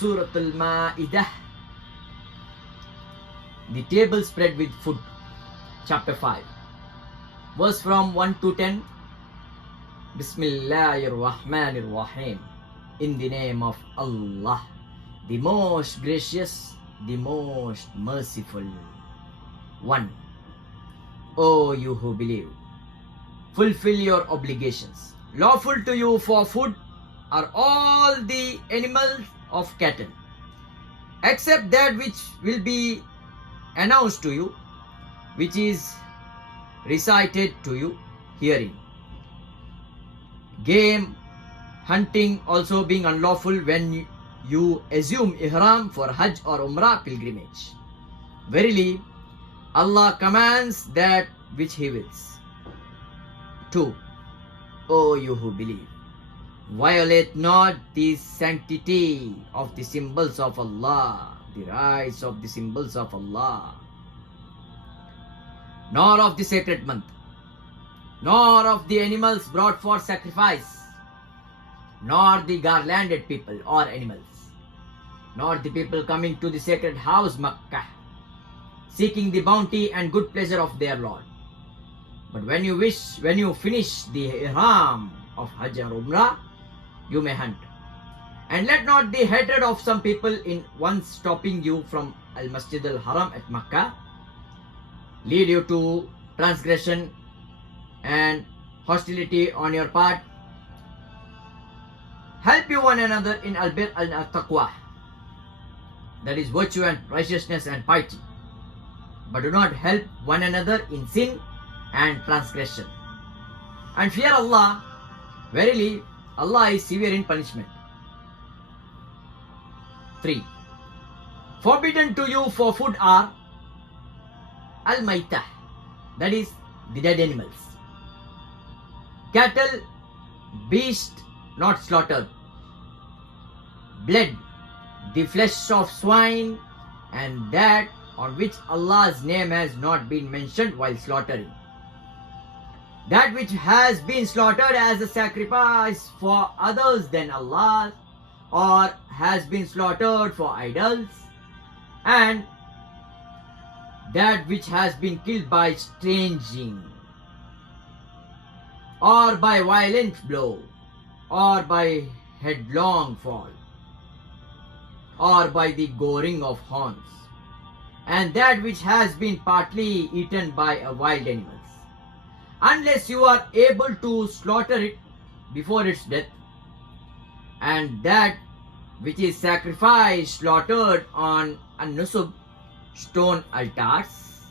Surah al-maidah, the table spread with food, chapter 5, verse from 1 to 10. Bismillahir Rahmanir Rahim. In the name of Allah, the most gracious, the most merciful. 1. O you who believe, fulfill your obligations. Lawful to you for food are all the animals of cattle, except that which will be announced to you, which is recited to you hearing. Game hunting also being unlawful when you assume ihram for Hajj or Umrah pilgrimage. Verily, Allah commands that which He wills. 2. O you who believe, violate not the sanctity of the symbols of Allah, the rights of the symbols of Allah, nor of the sacred month, nor of the animals brought for sacrifice, nor the garlanded people or animals, nor the people coming to the sacred house Makkah, seeking the bounty and good pleasure of their Lord. But when you finish the ihram of Hajj or Umrah, you may hunt. And let not the hatred of some people in once stopping you from al-Masjid al-Haram at Makkah lead you to transgression and hostility on your part. Help you one another in al-bir al-taqwa, that is virtue and righteousness and piety, but do not help one another in sin and transgression. And fear Allah. Verily, Allah is severe in punishment. 3. Forbidden to you for food are al-maidah, that is the dead animals, cattle, beast not slaughtered, blood, the flesh of swine, and that on which Allah's name has not been mentioned while slaughtering, that which has been slaughtered as a sacrifice for others than Allah, or has been slaughtered for idols, and that which has been killed by stranging, or by violent blow, or by headlong fall, or by the goring of horns, and that which has been partly eaten by a wild animals, unless you are able to slaughter it before its death, and that which is sacrificed slaughtered on an-nusub, stone altars.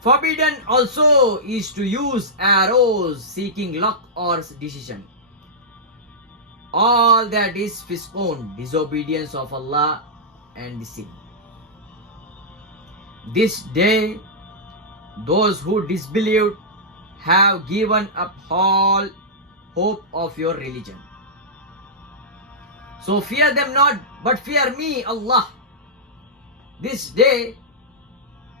Forbidden also is to use arrows seeking luck or decision. All that is fiskun, disobedience of Allah and the sin. This day, those who disbelieved have given up all hope of your religion. So fear them not, but fear me, Allah. This day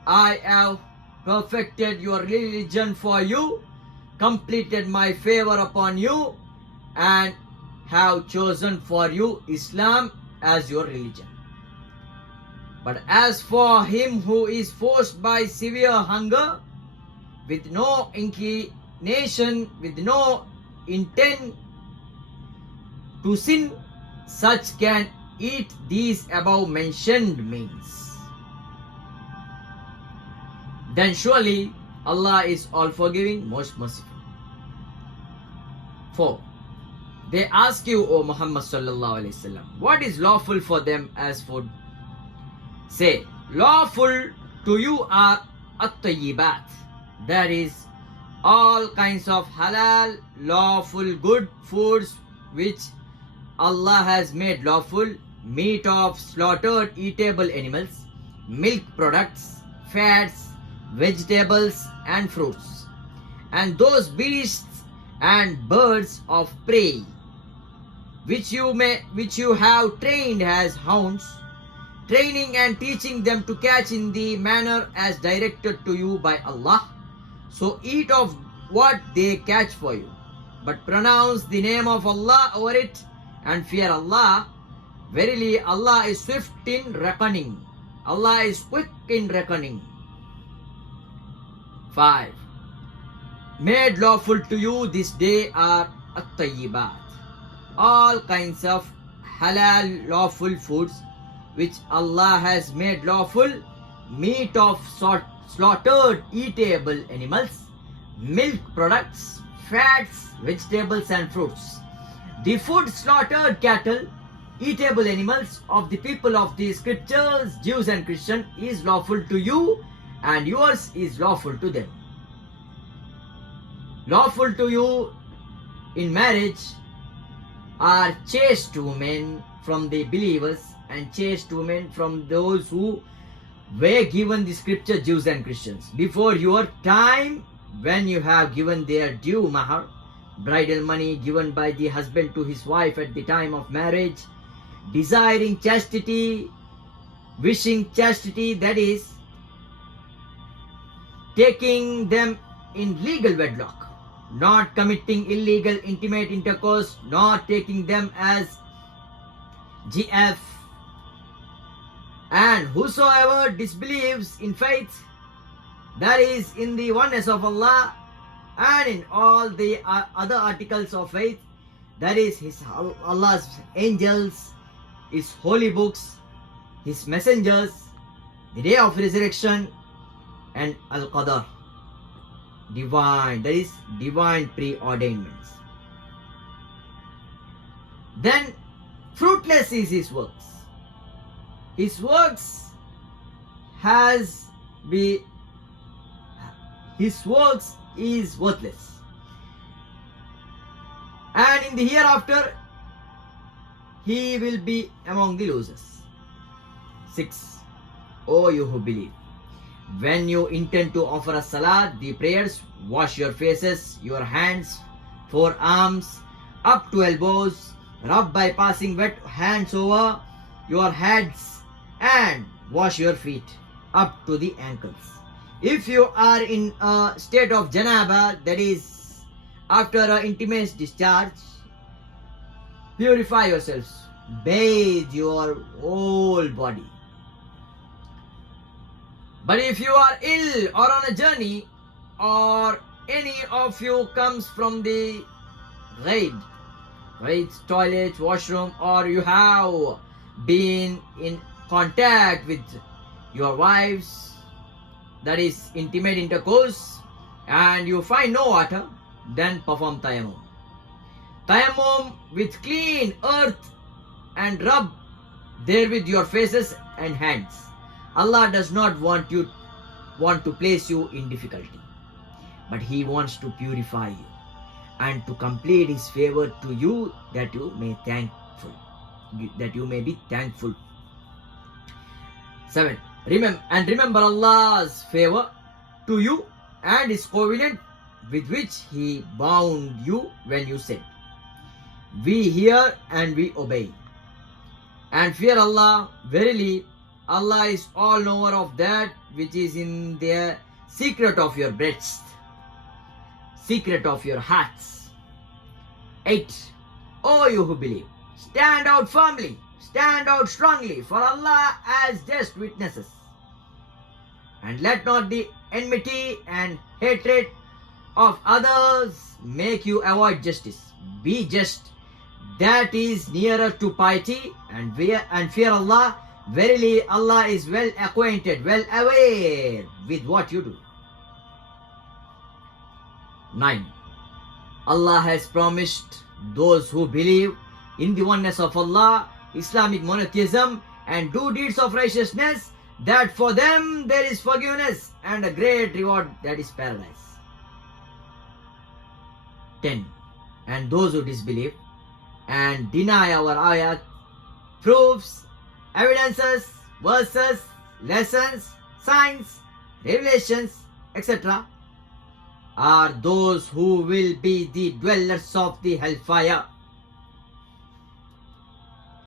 I have perfected your religion for you, completed my favor upon you, and have chosen for you Islam as your religion. But as for him who is forced by severe hunger, with no inclination, with no intent to sin, such can eat these above mentioned means. Then surely Allah is all forgiving, most merciful. 4. They ask you, O Muhammad sallallahu alaihi wasallam, what is lawful for them as food? Say, lawful to you are at-tayyibat, that is, all kinds of halal, lawful, good foods which Allah has made lawful, meat of slaughtered eatable animals, milk products, fats, vegetables and fruits, and those beasts and birds of prey which you have trained as hounds, training and teaching them to catch in the manner as directed to you by Allah. So eat of what they catch for you, but pronounce the name of Allah over it and fear Allah. Verily, Allah is swift in reckoning. Allah is quick in reckoning. 5. Made lawful to you this day are at-tayyibat, all kinds of halal lawful foods which Allah has made lawful, meat of slaughtered eatable animals, milk products, fats, vegetables and fruits. The food slaughtered cattle, eatable animals of the people of the scriptures, Jews and Christians, is lawful to you, and yours is lawful to them. Lawful to you in marriage are chaste women from the believers and chaste women from those who were given the scripture, Jews and Christians. Before your time, when you have given their due mahar, bridal money given by the husband to his wife at the time of marriage, desiring chastity, wishing chastity, that is, taking them in legal wedlock, not committing illegal intimate intercourse, not taking them as GF. And whosoever disbelieves in faith, that is in the oneness of Allah and in all the other articles of faith, that is Allah's angels, His holy books, His messengers, the day of resurrection, and al-qadar, divine, that is divine preordainments. Then fruitless is his works. His works is worthless. And in the hereafter, he will be among the losers. 6. O you who believe, when you intend to offer a salat, the prayers, wash your faces, your hands, forearms, up to elbows, rub by passing wet hands over your heads, and wash your feet up to the ankles. If you are in a state of janaba, that is after an intimate discharge, purify yourselves, bathe your whole body. But if you are ill or on a journey, or any of you comes from the ghaid, toilet, washroom, or you have been in contact with your wives, that is intimate intercourse, and you find no water, then perform tayammum. Tayammum with clean earth and rub therewith your faces and hands. Allah does not want to place you in difficulty, but He wants to purify you and to complete His favor to you, that you may be thankful. 7. Remember Allah's favor to you and His covenant with which He bound you when you said, we hear and we obey. And fear Allah, verily Allah is all knower of that which is in the secret of your breasts, secret of your hearts. 8. O you who believe, stand out firmly, stand out strongly for Allah as just witnesses. And let not the enmity and hatred of others make you avoid justice. Be just, that is nearer to piety, and fear Allah. Verily Allah is well acquainted, well aware with what you do. 9. Allah has promised those who believe in the oneness of Allah, Islamic monotheism, and do deeds of righteousness, that for them there is forgiveness and a great reward, that is paradise. 10. And those who disbelieve and deny our ayat, proofs, evidences, verses, lessons, signs, revelations, etc., are those who will be the dwellers of the hellfire.